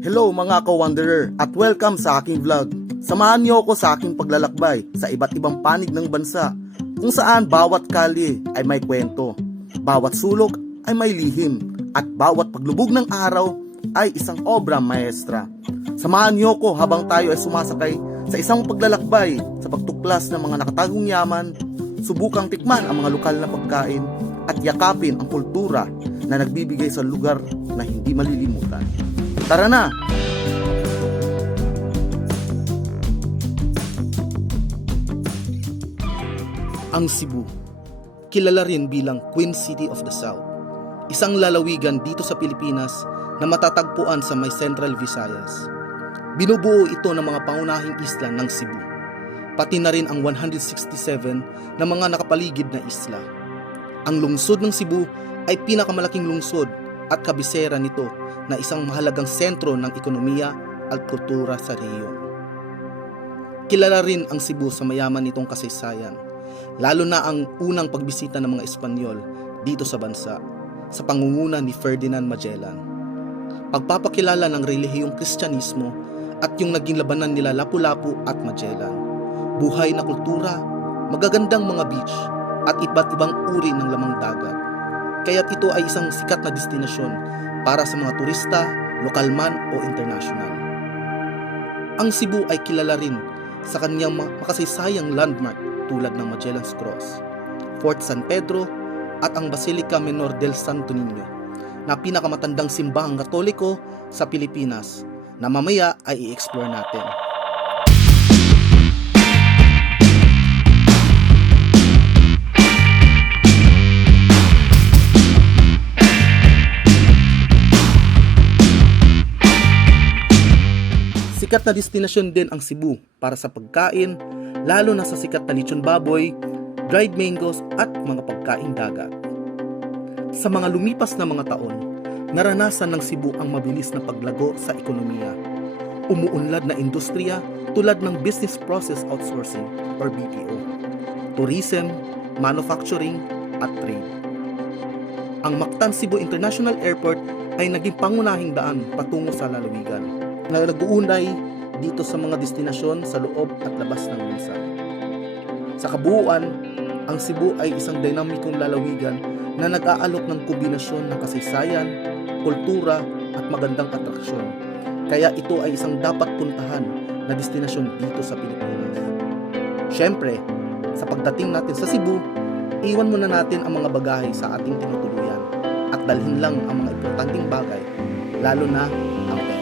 Hello mga ka-wanderer at welcome sa aking vlog. Samahan niyo ako sa aking paglalakbay sa iba't ibang panig ng bansa kung saan bawat kalye ay may kwento, bawat sulok ay may lihim at bawat paglubog ng araw ay isang obra maestra. Samahan niyo ako habang tayo ay sumasakay sa isang paglalakbay sa pagtuklas ng mga nakatagong yaman, subukang tikman ang mga lokal na pagkain at yakapin ang kultura na nagbibigay sa lugar na hindi malilimutan. Tara na! Ang Cebu, kilala rin bilang Queen City of the South, isang lalawigan dito sa Pilipinas na matatagpuan sa may Central Visayas. Binubuo ito ng mga pangunahing isla ng Cebu, pati na rin ang 167 na mga nakapaligid na isla. Ang lungsod ng Cebu ay pinakamalaking lungsod at kabisera nito na isang mahalagang sentro ng ekonomiya at kultura sa rehiyon. Kilala rin ang Cebu sa mayaman nitong kasaysayan, lalo na ang unang pagbisita ng mga Espanyol dito sa bansa sa pangunguna ni Ferdinand Magellan. Pagpapakilala ng relihiyong Kristyanismo at yung naging labanan nila Lapu-Lapu at Magellan. Buhay na kultura, magagandang mga beach at iba't ibang uri ng lamang dagat. Kaya't ito ay isang sikat na destinasyon para sa mga turista, lokal man o international. Ang Cebu ay kilala rin sa kanyang makasaysayang landmark tulad ng Magellan's Cross, Fort San Pedro at ang Basilica Menor del Santo Niño na pinakamatandang simbahang Katoliko sa Pilipinas na mamaya ay i-explore natin. Sikat na destinasyon din ang Cebu para sa pagkain, lalo na sa sikat na lechon baboy, dried mangoes at mga pagkaing dagat. Sa mga lumipas na mga taon, naranasan ng Cebu ang mabilis na paglago sa ekonomiya. Umuunlad na industriya tulad ng business process outsourcing or BPO, tourism, manufacturing at trade. Ang Mactan Cebu International Airport ay naging pangunahing daan patungo sa lalawigan na nag-uunay dito sa mga destinasyon sa loob at labas ng bansa. Sa kabuuan, ang Cebu ay isang dinamikong lalawigan na nag-aalok ng kombinasyon ng kasaysayan, kultura at magandang atraksyon. Kaya ito ay isang dapat puntahan na destinasyon dito sa Pilipinas. Siyempre, sa pagdating natin sa Cebu, iwan muna natin ang mga bagahe sa ating tinutuluyan at dalhin lang ang mga importanteng bagay, lalo na ang pera.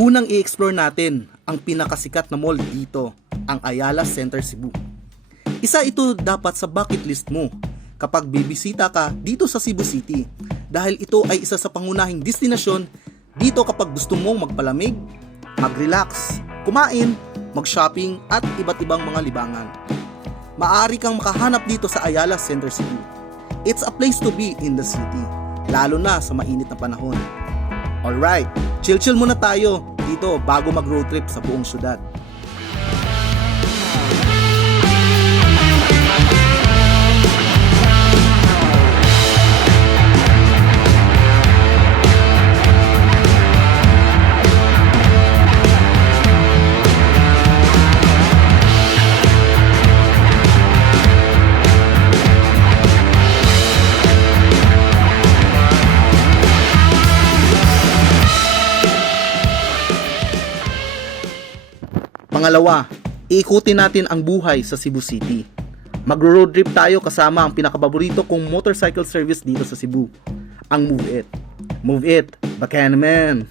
Unang i-explore natin ang pinakasikat na mall dito, ang Ayala Center Cebu. Isa ito dapat sa bucket list mo kapag bibisita ka dito sa Cebu City dahil ito ay isa sa pangunahing destinasyon dito kapag gusto mong magpalamig, mag-relax, kumain, mag-shopping at iba't ibang mga libangan. Maaari kang makahanap dito sa Ayala Center Cebu. It's a place to be in the city, lalo na sa mainit na panahon. Alright, chill muna tayo dito bago mag-road trip sa buong syudad. Pangalawa, iikutin natin ang buhay sa Cebu City. Mag-road trip tayo kasama ang pinakapaborito kong motorcycle service dito sa Cebu, ang Move It. Move It, baka naman.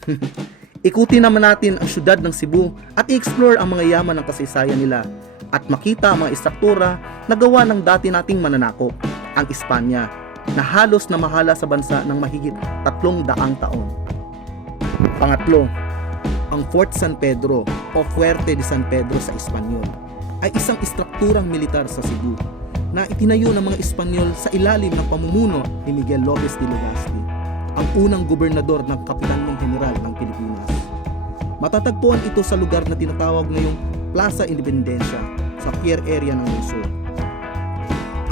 Ikutin naman natin ang syudad ng Cebu at i-explore ang mga yaman ng kasaysayan nila at makita ang mga istruktura na gawa ng dati nating mananakop, ang Espanya, na halos namahala sa bansa ng mahigit 300 taon. Pangatlo, ang Fort San Pedro o Fuerte de San Pedro sa Espanyol ay isang istrukturang militar sa Cebu na itinayo ng mga Espanyol sa ilalim ng pamumuno ni Miguel Lopez de Legazpi, ang unang gobernador ng Kapitanong General ng Pilipinas. Matatagpuan ito sa lugar na tinatawag ngayong Plaza Independencia sa pier area ng lungsod.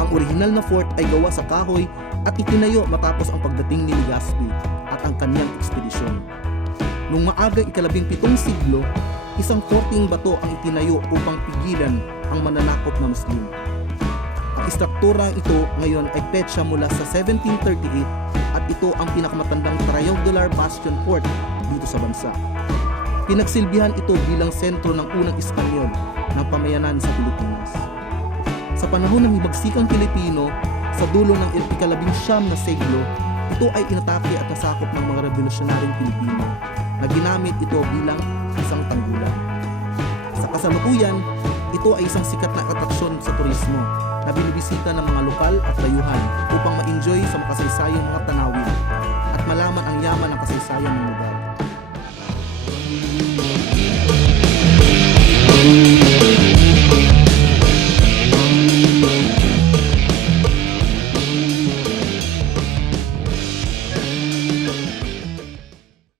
Ang orihinal na fort ay gawa sa kahoy at itinayo matapos ang pagdating ni Legazpi at ang kanyang ekspedisyon. Noong maagang ika-17 siglo, isang forting bato ang itinayo upang pigilan ang mananakop na Muslim. Ang istruktura ito ngayon ay petsa mula sa 1738 at ito ang pinakamatandang triangular bastion fort dito sa bansa. Pinagsilbihan ito bilang sentro ng unang Espanyol ng pamayanan sa Pilipinas. Sa panahon ng hibagsikang Pilipino, sa dulo ng ika-19 na siglo, ito ay inatake at nasakop ng mga revolusyonaryong Pilipino na ginamit ito bilang isang tanggulan. Sa kasalukuyan, ito ay isang sikat na atraksyon sa turismo na binibisita ng mga lokal at dayuhan upang ma-enjoy sa makasaysayang mga tanawin at malaman ang yaman ng kasaysayan ng lugar.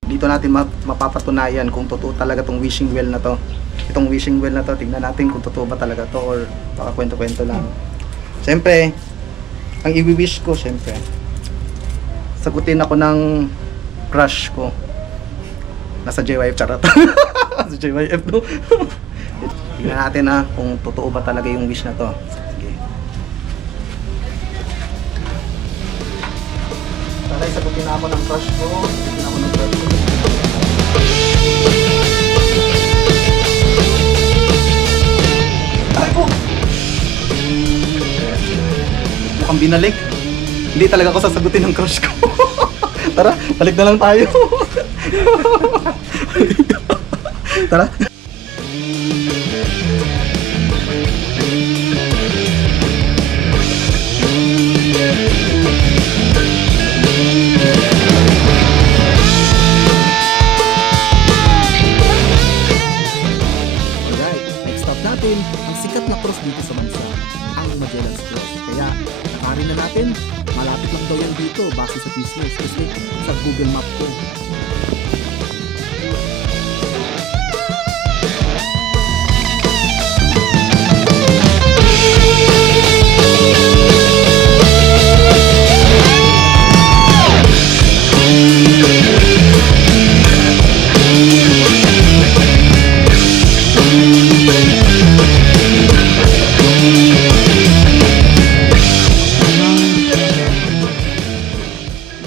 Dito natin mapapatunayan kung totoo talaga tong wishing well na to. Itong wishing well na to, tignan natin kung totoo ba talaga to or baka kwento-kwento lang. Siyempre, ang i-wish ko, siyempre, sagutin ako ng crush ko. Nasa JYF, charot. Sa JYF no. Tignan natin kung totoo ba talaga yung wish na to. Sige. Talay, sagutin na ako ng crush ko. Sagutin ako ng crush ko. Ay po! Mukhang binalik. Hindi talaga ako sasagutin ng crush ko. Tara, balik na lang tayo. Tara. Natin ang sikat na cross dito sa bansa, ang Magellan's Cross. Kaya nakarin na natin, malapit lang daw yan dito base sa business kasi sa Google Map ko.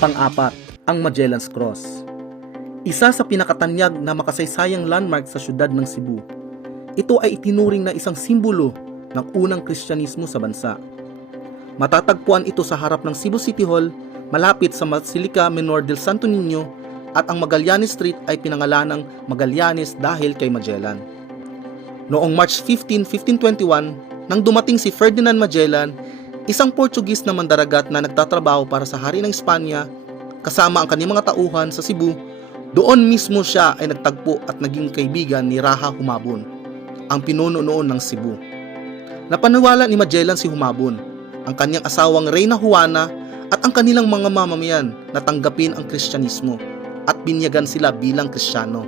Pang-apat, ang Magellan's Cross. Isa sa pinakatanyag na makasaysayang landmark sa siyudad ng Cebu. Ito ay itinuring na isang simbolo ng unang Kristyanismo sa bansa. Matatagpuan ito sa harap ng Cebu City Hall, malapit sa Basilica Menor del Santo Niño, at ang Magallanes Street ay pinangalanang Magallanes dahil kay Magellan. Noong March 15, 1521, nang dumating si Ferdinand Magellan, isang Portuguese na mandaragat na nagtatrabaho para sa hari ng Espanya, kasama ang kanyang mga tauhan sa Cebu, doon mismo siya ay nagtagpo at naging kaibigan ni Raha Humabon, ang pinuno noon ng Cebu. Napaniwala ni Magellan si Humabon, ang kanyang asawang Reyna Juana at ang kanilang mga mamamayan na tanggapin ang Kristyanismo at binyagan sila bilang Kristiyano.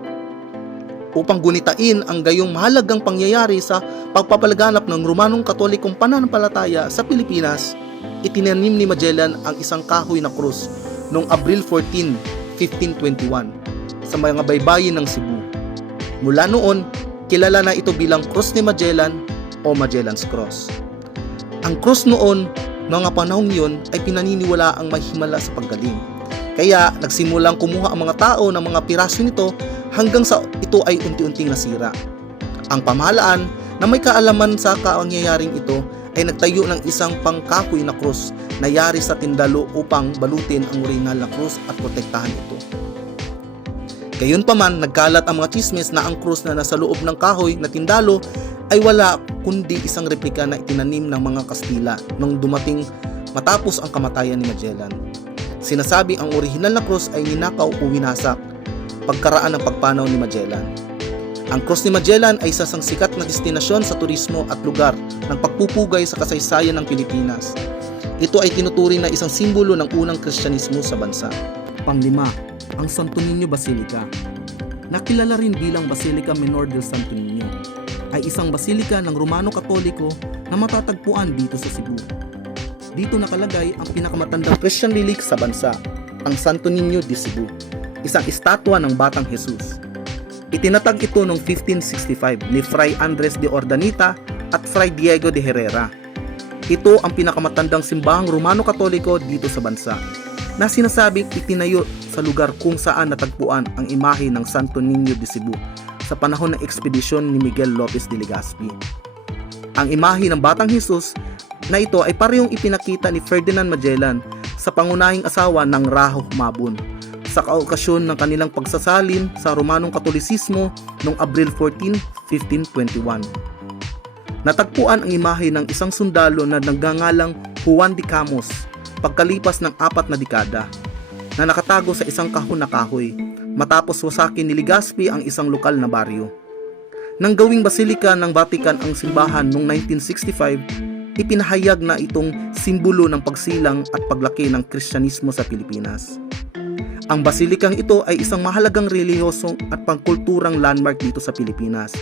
Upang gunitain ang gayong mahalagang pangyayari sa pagpapalaganap ng Romanong Katolikong pananampalataya sa Pilipinas, itinanim ni Magellan ang isang kahoy na krus noong Abril 14, 1521 sa mga baybayin ng Cebu. Mula noon, kilala na ito bilang Krus ni Magellan o Magellan's Cross. Ang krus noon, mga panahong yun ay pinaniniwala ang may himala sa paggaling. Kaya nagsimulang kumuha ang mga tao ng mga piraso nito hanggang sa ito ay unti-unting nasira. Ang pamahalaan na may kaalaman sa kaangyayaring ito ay nagtayo ng isang pangkahoy na krus na yari sa tindalo upang balutin ang orihinal na krus at protektahan ito. Gayunpaman, nagkalat ang mga chismis na ang krus na nasa loob ng kahoy na tindalo ay wala kundi isang replika na itinanim ng mga Kastila nung dumating matapos ang kamatayan ni Magellan. Sinasabing ang orihinal na krus ay ninakaw o winasak pagkaraan ng pagpanaw ni Magellan. Ang Cross ni Magellan ay isa sang sikat na destinasyon sa turismo at lugar ng pagpupugay sa kasaysayan ng Pilipinas. Ito ay tinuturing na isang simbolo ng unang Kristyanismo sa bansa. Panglima, ang Santo Niño Basilica. Nakilala rin bilang Basilica Menor del Santo Niño, ay isang basilika ng Romano Katoliko na matatagpuan dito sa Cebu. Dito nakalagay ang pinakamatandang Christian relic sa bansa, ang Santo Niño de Cebu, isang estatwa ng Batang Jesus. Itinatag ito noong 1565 ni Fray Andres de Ordanita at Fray Diego de Herrera. Ito ang pinakamatandang simbahang Romano Katoliko dito sa bansa, na sinasabing itinayo sa lugar kung saan natagpuan ang imahe ng Santo Niño de Cebu sa panahon ng ekspedisyon ni Miguel Lopez de Legazpi. Ang imahe ng Batang Jesus na ito ay parehong ipinakita ni Ferdinand Magellan sa pangunahing asawa ng Raho Mabon sa kaokasyon ng kanilang pagsasalin sa Romanong Katolisismo noong Abril 14, 1521. Natagpuan ang imahe ng isang sundalo na nagngangalang Juan de Camus pagkalipas ng 4 na dekada, na nakatago sa isang kahon na kahoy matapos wasakin ni Legazpi ang isang lokal na baryo. Nang gawing basilika ng Vatican ang simbahan noong 1965, ipinahayag na itong simbolo ng pagsilang at paglaki ng Kristyanismo sa Pilipinas. Ang basilikang ito ay isang mahalagang relihiyosong at pangkulturang landmark dito sa Pilipinas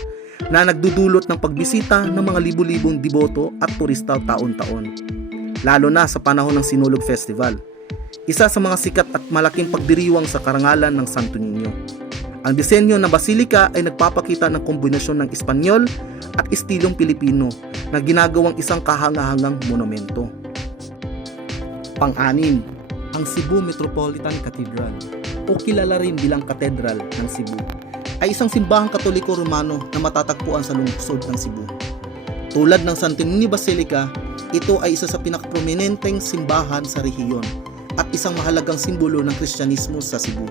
na nagdudulot ng pagbisita ng mga libu-libong deboto at turista taon-taon, lalo na sa panahon ng Sinulog Festival, isa sa mga sikat at malaking pagdiriwang sa karangalan ng Santo Niño. Ang disenyo ng basilika ay nagpapakita ng kombinasyon ng Espanyol at estilong Pilipino na ginagawang isang kahangahangang monumento. Pang-anim, ang Cebu Metropolitan Cathedral o kilala rin bilang Katedral ng Cebu ay isang simbahang Katoliko-Romano na matatagpuan sa lungsod ng Cebu. Tulad ng Santo Niño Basilica, ito ay isa sa pinakaprominenteng simbahan sa rehiyon at isang mahalagang simbolo ng Kristyanismo sa Cebu.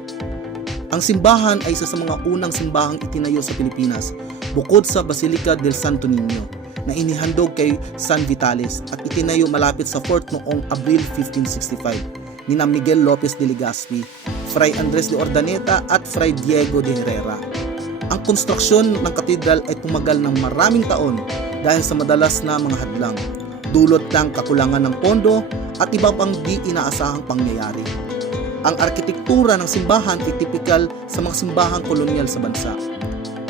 Ang simbahan ay isa sa mga unang simbahang itinayo sa Pilipinas bukod sa Basilica del Santo Niño na inihandog kay San Vitales at itinayo malapit sa fort noong Abril 1565 ni Miguel Lopez de Legazpi, Fray Andres de Ordaneta at Fray Diego de Herrera. Ang konstruksyon ng katedral ay tumagal ng maraming taon dahil sa madalas na mga hadlang, dulot ng kakulangan ng pondo at iba pang di inaasahang pangyayari. Ang arkitektura ng simbahan ay tipikal sa mga simbahang kolonyal sa bansa,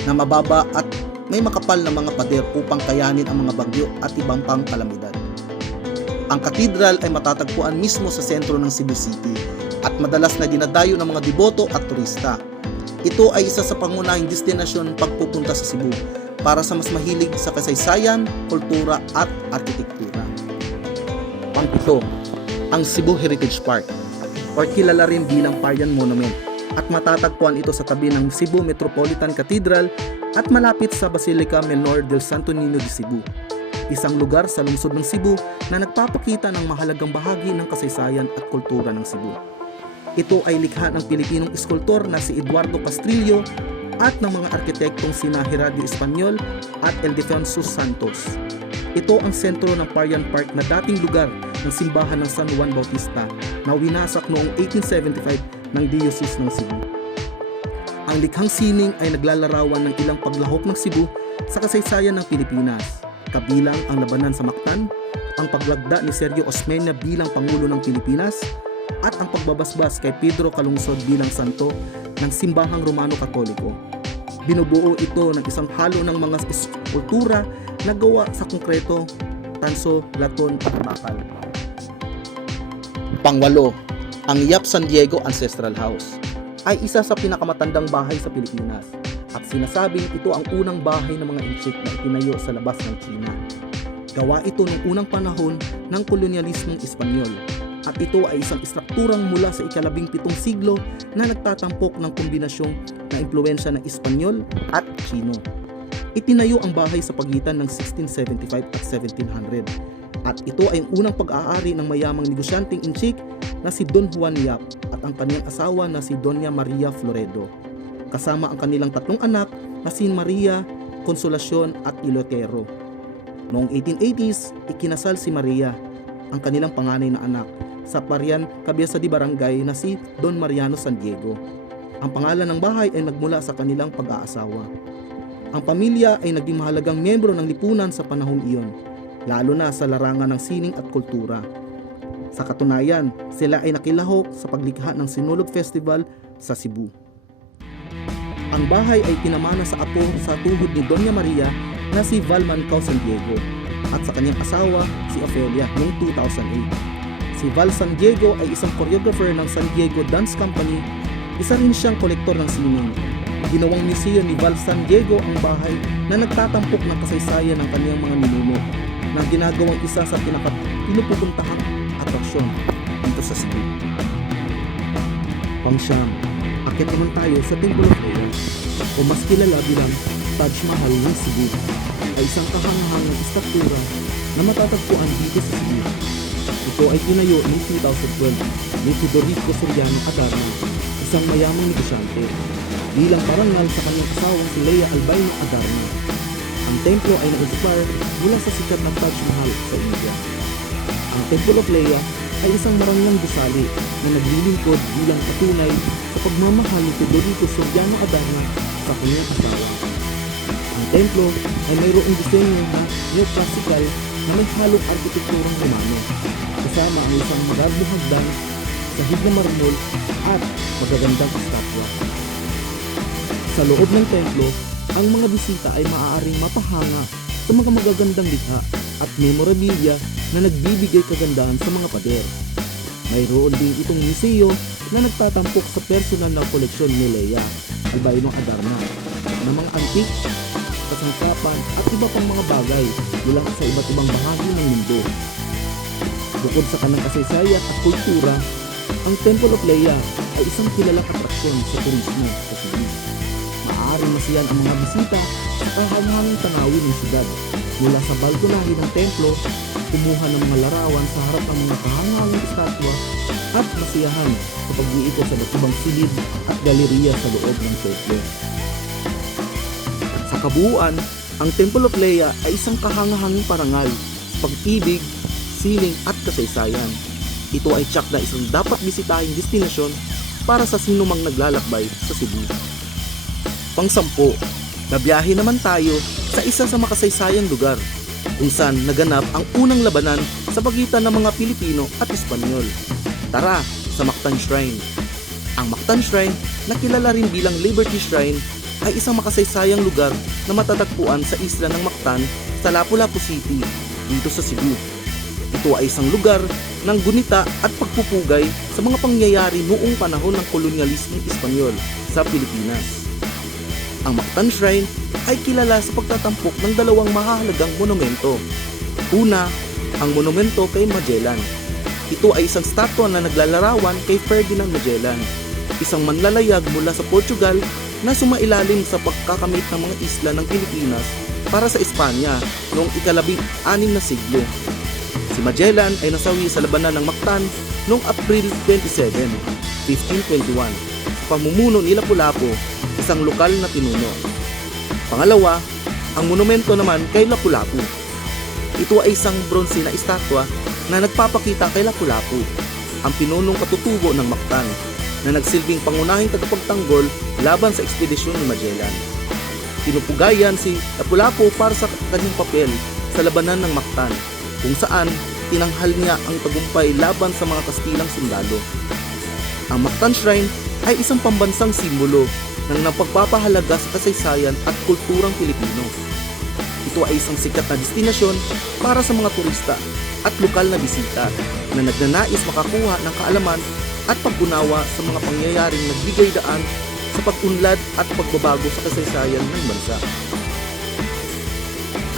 na mababa at may makapal na mga pader upang kayanin ang mga bagyo at ibang pang kalamidad. Ang katedral ay matatagpuan mismo sa sentro ng Cebu City at madalas na dinadayo ng mga deboto at turista. Ito ay isa sa pangunahing destinasyon pagpupunta sa Cebu para sa mas mahilig sa kasaysayan, kultura at arkitektura. Pang-7, ang Cebu Heritage Park o kilala rin bilang Parian Monument at matatagpuan ito sa tabi ng Cebu Metropolitan Cathedral at malapit sa Basilica Menor del Santo Niño de Cebu, isang lugar sa lungsod ng Cebu na nagpapakita ng mahalagang bahagi ng kasaysayan at kultura ng Cebu. Ito ay likha ng Pilipinong eskultor na si Eduardo Castrillo at ng mga arkitektong sina Heradio Espanyol at Ildefonso Santos. Ito ang sentro ng Parian Park na dating lugar ng simbahan ng San Juan Bautista na winasak noong 1875 ng Diocese ng Cebu. Ang likhang sining ay naglalarawan ng ilang paglahok ng Cebu sa kasaysayan ng Pilipinas, kabilang ang labanan sa Mactan, ang paglagda ni Sergio Osmeña bilang Pangulo ng Pilipinas, at ang pagbabasbas kay Pedro Calungsod bilang santo ng simbahang Romano Katoliko. Binubuo ito ng isang halo ng mga eskultura na gawa sa konkreto, tanso, laton at bakal. Pang-8, ang Yap San Diego Ancestral House ay isa sa pinakamatandang bahay sa Pilipinas at sinasabing ito ang unang bahay ng mga Inchik na itinayo sa labas ng China. Gawa ito noong unang panahon ng kolonyalismong Espanyol at ito ay isang istrukturang mula sa ika-17 siglo na nagtatampok ng kombinasyong na impluwensya ng Espanyol at Chino. Itinayo ang bahay sa pagitan ng 1675 at 1700 at ito ay ang unang pag-aari ng mayamang negosyanteng Inchik na si Don Juan Yap at ang kanyang asawa na si Doña Maria Floredo, kasama ang kanilang 3 anak na si Maria, Consolacion at Ilotero. Noong 1880s, ikinasal si Maria, ang kanilang panganay na anak, sa Parian Cabeza de Barangay na si Don Mariano San Diego. Ang pangalan ng bahay ay nagmula sa kanilang pag-aasawa. Ang pamilya ay naging mahalagang miyembro ng lipunan sa panahong iyon, lalo na sa larangan ng sining at kultura. Sa katunayan, sila ay nakilahok sa paglikha ng Sinulog Festival sa Cebu. Ang bahay ay pinamana sa apo sa tuhod ni Doña Maria na si Val Mancao San Diego at sa kanyang asawa si Ofelia noong 2008. Si Val San Diego ay isang choreographer ng San Diego Dance Company, isa rin siyang kolektor ng sining. Ginawang museo ni Val San Diego ang bahay na nagtatampok ng kasaysayan ng kanyang mga ninuno na ginagawang isa sa pinupupuntahang atraksyon dito sa Cebu. Pangsyam, akit naman tayo sa Temple of Leia o mas kilala bilang Taj Mahal ng Cebu ay isang kahangahangang istruktura na matatagpuan dito sa Cebu. Ito ay tinayo noong 2012 ni Federico Soriano Adarna, isang mayamang negosyante, bilang parangal sa kanyang asawang si Leia Albino Adarna. Ang templo ay na-inspire mula sa sikat ng Taj Mahal sa India. Ang Temple of Leia ay isang marangyang gusali na naglilingkod bilang patunay sa pagmamahal ni Federico Soriano Adarna sa kanyang asawa. Ang templo ay mayroong disenyo na neoclassical na may halong arkitekturang Romano, kasama ang isang magagandang hagdan, sahig na marmol at magagandang estatwa. Sa loob ng templo, ang mga bisita ay maaaring mapahanga sa mga magagandang likha at memorabilia na nagbibigay kagandahan sa mga pader. Mayroon din itong museo na nagtatampok sa personal na koleksyon ni Leia Albino Adarna ng mga antik, kasangkapan at iba pang mga bagay mula sa iba't ibang bahagi ng mundo. Bukod sa kanyang kasaysayan at kultura, ang Temple of Leia ay isang kilalang atraksyon sa turismo sa Cebu. Maaaring masiyan ang mga bisita sa kahanghanging tanawin ng siyudad mula sa balkonahe ng templo, kumuha ng mga larawan sa harap ng mga kahanghanging estatwa at masiyahan sa pag-iikot sa iba't ibang silid at galeriya sa loob ng templo. Sa kabuuan, ang Temple of Leia ay isang kahangahanging parangal sa pag-ibig, sining at kasaysayan. Ito ay tiyak na isang dapat bisitahing destinasyon para sa sinumang naglalakbay sa Cebu. Pang-10, nabiyahe naman tayo sa isa sa makasaysayang lugar kung saan naganap ang unang labanan sa pagitan ng mga Pilipino at Espanyol. Tara sa Mactan Shrine. Ang Mactan Shrine, na kilala rin bilang Liberty Shrine, ay isang makasaysayang lugar na matatagpuan sa isla ng Mactan sa Lapu-Lapu City, dito sa Cebu. Ito ay isang lugar ng gunita at pagpupugay sa mga pangyayari noong panahon ng kolonyalismong Espanyol sa Pilipinas. Ang Mactan Shrine ay kilala sa pagtatampok ng dalawang mahahalagang monumento. Una, ang monumento kay Magellan. Ito ay isang statwa na naglalarawan kay Ferdinand Magellan, isang manlalayag mula sa Portugal na sumailalim sa pagkakamit ng mga isla ng Pilipinas para sa Espanya noong ika-16 na siglo. Si Magellan ay nasawi sa labanan ng Mactan noong April 27, 1521 sa pamumuno ni Lapu-Lapu, isang lokal na pinuno. Pangalawa, ang monumento naman kay Lapu-Lapu. Ito ay isang bronze na estatwa na nagpapakita kay Lapu-Lapu, ang pinunong katutubo ng Mactan, na nagsilbing pangunahing tagapagtanggol laban sa ekspedisyon ni Magellan. Pinupugayan si Lapu-Lapu para sa kanyang papel sa labanan ng Mactan, kung saan tinanghal niya ang tagumpay laban sa mga Kastilang sundalo. Ang Mactan Shrine ay isang pambansang simbolo ng napagpapahalaga sa kasaysayan at kulturang Pilipino. Ito ay isang sikat na destinasyon para sa mga turista at lokal na bisita na nagnanais makakuha ng kaalaman at pag-unawa sa mga pangyayaring nagbigay daan sa pag-unlad at pagbabago sa kasaysayan ng bansa.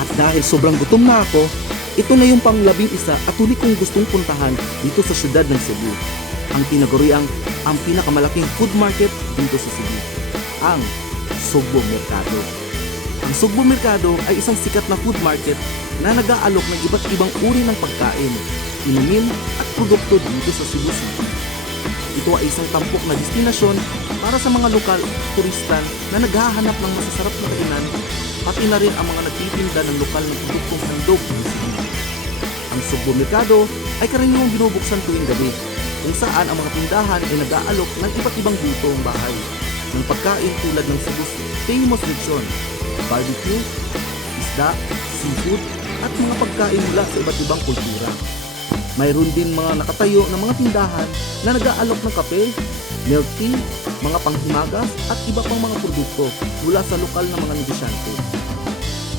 At dahil sobrang gutom na ako, ito na yung pang-11 at huli kong gustong puntahan dito sa siyudad ng Cebu. Ang tinaguriang ang pinakamalaking food market dito sa Cebu, ang Sugbo Mercado. Ang Sugbo Mercado ay isang sikat na food market na nag-aalok ng iba't ibang uri ng pagkain, inumin at produkto dito sa Cebu City. Ito ay isang tampok na destinasyon para sa mga lokal turista na naghahanap ng masasarap na kainan, pati na rin ang mga nagtitinda ng lokal na produktong handog ng Cebu. Ang Sugbo Mercado ay karaniwang binubuksan tuwing gabi, kung saan ang mga tindahan ay nag-aalok ng iba't ibang lutong bahay ng pagkain tulad ng Cebu's famous lechon, barbecue, isda, seafood, at mga pagkain mula sa iba't ibang kultura. Mayroon din mga nakatayo na mga tindahan na nag-aalok ng kape, milk tea, mga panghimagas at iba pang mga produkto mula sa lokal na mga negosyante.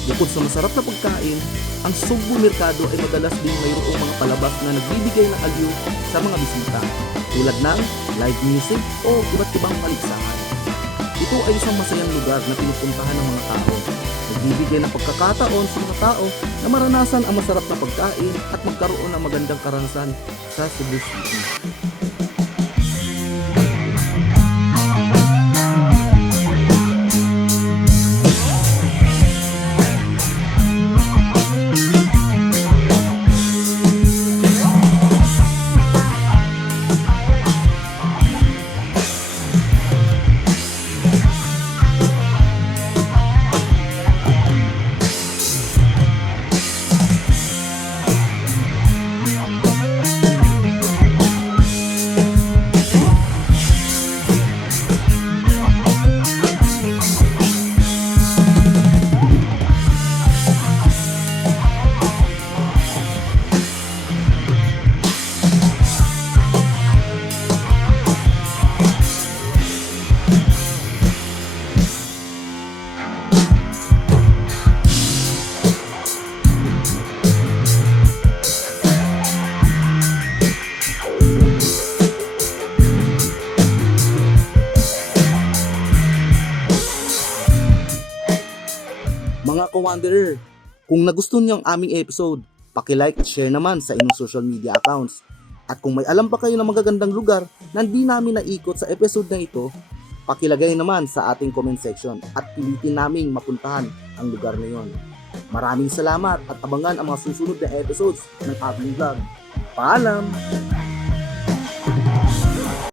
Bukod sa masarap na pagkain, ang Sugbo Merkado ay madalas din mayroong mga palabas na nagbibigay ng aliw sa mga bisita, tulad ng live music o iba't ibang paligsahan. Ito ay isang masayang lugar na pinupuntahan ng mga tao. Nagbibigay ng pagkakataon sa mga tao na maranasan ang masarap na pagkain at magkaroon ng magandang karanasan sa Cebu City. Mga ka-wanderer, kung nagustuhan niyo ang aming episode, paki-like at share naman sa inyong social media accounts. At kung may alam pa kayo ng magagandang lugar na hindi namin naikot sa episode na ito, pakilagay naman sa ating comment section at pilitin naming mapuntahan ang lugar na yon. Maraming salamat at abangan ang mga susunod na episodes ng aming vlog. Paalam!